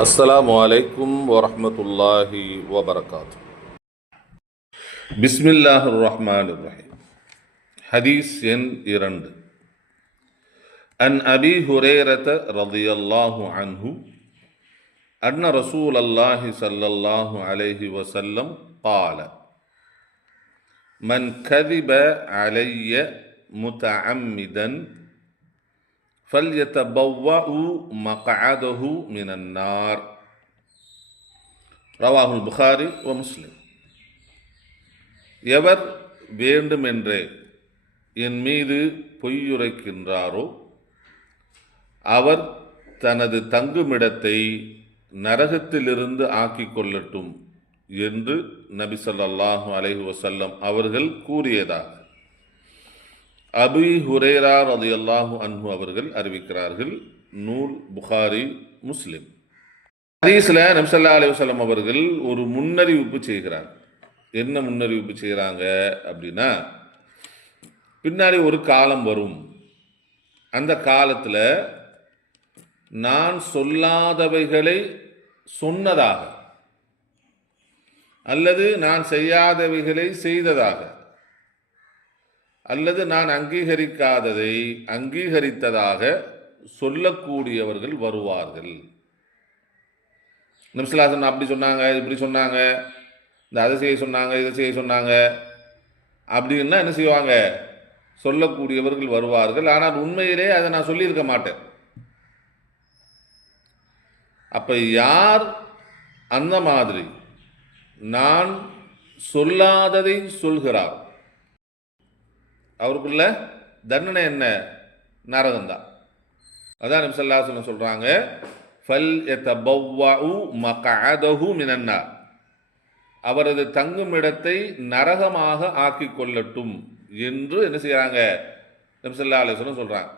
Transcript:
السلام عليكم ورحمة الله وبركاته بسم الله الرحمن الرحيم حديث எண் இரண்டு عن أبي هريرة رضي الله عنه أن رسول الله صلى الله عليه وسلم قال من كذب علي متعمدا ஃபல்யத்த பவ்வா உ மகாதஹு மினன்னார் ரவாஹுல் புகாரி ஓ முஸ்லிம் எவர் வேண்டுமென்றே என் மீது பொய்யுரைக்கின்றாரோ அவர் தனது தங்குமிடத்தை நரகத்திலிருந்து ஆக்கி கொள்ளட்டும் என்று நபி சொல்லாஹு அலைஹி வசல்லம் அவர்கள் கூறியதாக அபி ஹுரேரா ரலியல்லாஹு அன்ஹு அவர்கள் அறிவிக்கிறார்கள் நூல் புகாரி முஸ்லிம். ஹதீஸ்ல நம்சல்லா அலிவசலம் அவர்கள் ஒரு முன்னறிவிப்பு செய்கிறார் என்ன முன்னறிவிப்பு செய்கிறாங்க அப்படின்னா பின்னாடி ஒரு காலம் வரும். அந்த காலத்தில் நான் சொல்லாதவைகளை சொன்னதாக அல்லது நான் செய்யாதவைகளை செய்ததாக அல்லது நான் அங்கீகரிக்காததை அங்கீகரித்ததாக சொல்லக்கூடியவர்கள் வருவார்கள். நிமிஷலாசன் அப்படி சொன்னாங்க இப்படி சொன்னாங்க இந்த அதை செய்ய சொன்னாங்க இதை செய்ய சொன்னாங்க. அப்படின்னா என்ன செய்வாங்க? சொல்லக்கூடியவர்கள் வருவார்கள். ஆனால் உண்மையிலே அதை நான் சொல்லியிருக்க மாட்டேன். அப்போ யார் அந்த மாதிரி நான் சொல்லாததை சொல்கிறார்? அவருக்குள்ள தண்டனை என்ன? நரகம்தான். அதான் நபிசல்லாசலம் சொல்கிறாங்க ஃபல் எத்தபவ்வஉ மகஅதஹு மினன்னா அவரது தங்குமிடத்தை நரகமாக ஆக்கி கொள்ளட்டும் என்று என்ன செய்கிறாங்க நிமிஷல்லா அலிஸ்வலம் சொல்கிறாங்க